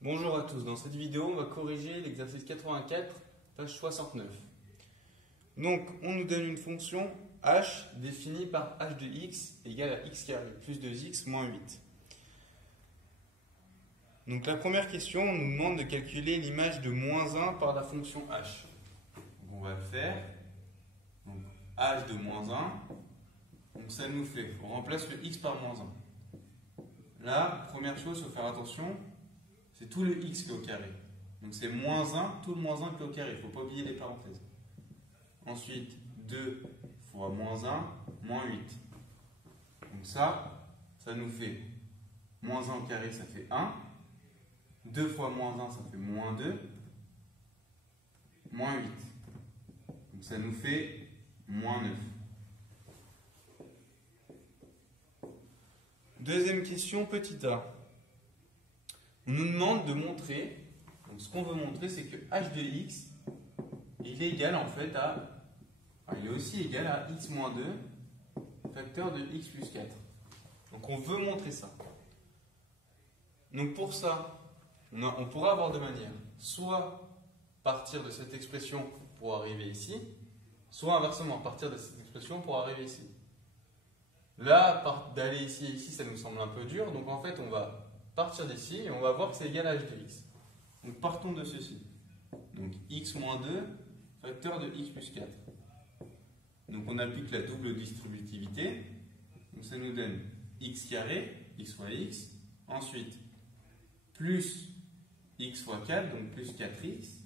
Bonjour à tous, dans cette vidéo on va corriger l'exercice 84, page 69. Donc on nous donne une fonction h définie par h de x égale à x carré plus 2x moins 8. Donc la première question, on nous demande de calculer l'image de moins 1 par la fonction h. Donc on va le faire. Donc h de moins 1, donc ça nous fait, on remplace le x par moins 1. Là, première chose, il faut faire attention, c'est tout le x qui est au carré. Donc c'est moins 1, tout le moins 1 qui est au carré. Il ne faut pas oublier les parenthèses. Ensuite, 2 fois moins 1, moins 8. Donc ça nous fait moins 1 au carré, ça fait 1. 2 fois moins 1, ça fait moins 2. Moins 8. Donc ça nous fait moins 9. Deuxième question, petit a. On nous demande de montrer, donc ce qu'on veut montrer, c'est que h de x, il est égal en fait à, il est aussi égal à x moins 2, facteur de x plus 4. Donc on veut montrer ça. Donc pour ça, on pourra avoir deux manières. Soit partir de cette expression pour arriver ici, soit inversement, partir de cette expression pour arriver ici. Là, d'aller ici et ici, ça nous semble un peu dur, donc en fait on va partir d'ici et on va voir que c'est égal à h de x. Donc partons de ceci. Donc x moins 2, facteur de x plus 4. Donc on applique la double distributivité. Donc ça nous donne x carré, x fois x. Ensuite, plus x fois 4, donc plus 4x.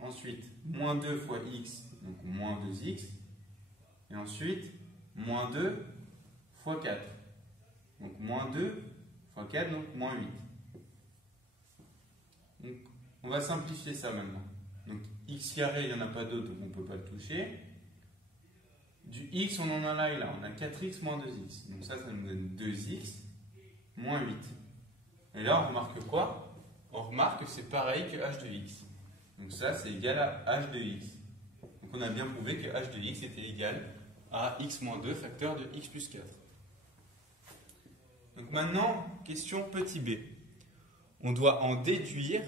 Ensuite, moins 2 fois x, donc moins 2x. Et ensuite, moins 2 fois 4. Donc moins 2 fois 4, donc moins 8. Donc on va simplifier ça maintenant. Donc x carré, il n'y en a pas d'autre, donc on ne peut pas le toucher. Du x, on en a là et là. On a 4x moins 2x. Donc ça nous donne 2x moins 8. Et là, on remarque quoi? On remarque que c'est pareil que h de x. Donc ça, c'est égal à h de x. Donc on a bien prouvé que h de x était égal à x moins 2 facteur de x plus 4. Donc maintenant, question petit b. On doit en déduire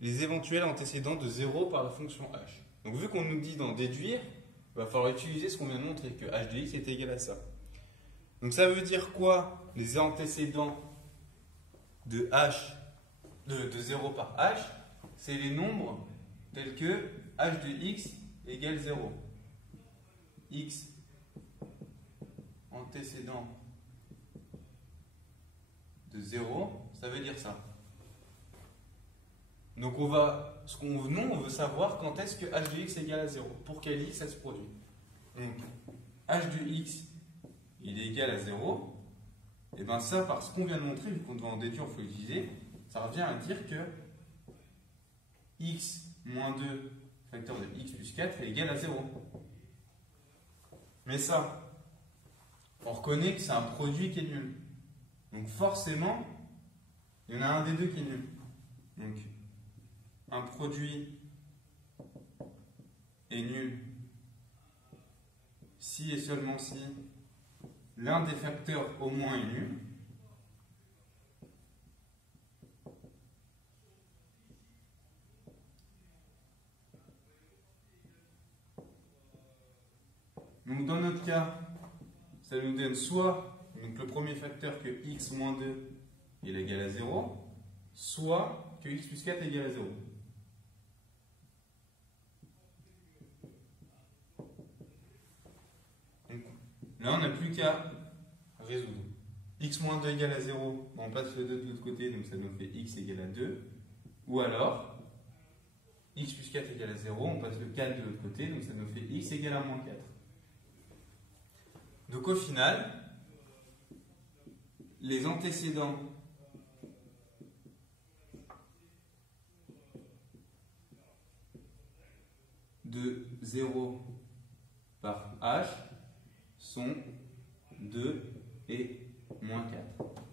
les éventuels antécédents de 0 par la fonction h. Donc vu qu'on nous dit d'en déduire, il va falloir utiliser ce qu'on vient de montrer, que h de x est égal à ça. Donc ça veut dire quoi, les antécédents de h, de 0 par h? C'est les nombres tels que h de x égale 0. X antécédent de 0, ça veut dire ça. Donc on veut savoir quand est-ce que h de x est égal à 0. Pour quel x ça se produit. Donc h de x, il est égal à 0. Et bien ça, par ce qu'on vient de montrer, vu qu'on doit en déduire, il faut utiliser, ça revient à dire que x moins 2 facteur de x plus 4 est égal à 0. Mais ça, on reconnaît que c'est un produit qui est nul. Donc forcément, il y en a un des deux qui est nul. Donc un produit est nul si et seulement si l'un des facteurs au moins est nul. Donc dans notre cas, ça nous donne soit donc le premier facteur que x moins 2 est égal à 0, soit que x plus 4 est égal à 0. Donc, là, on n'a plus qu'à résoudre. X moins 2 égale à 0, on passe le 2 de l'autre côté, donc ça nous fait x égale à 2. Ou alors, x plus 4 égale à 0, on passe le 4 de l'autre côté, donc ça nous fait x égale à moins 4. Donc au final, les antécédents de 0 par h sont 2 et moins 4.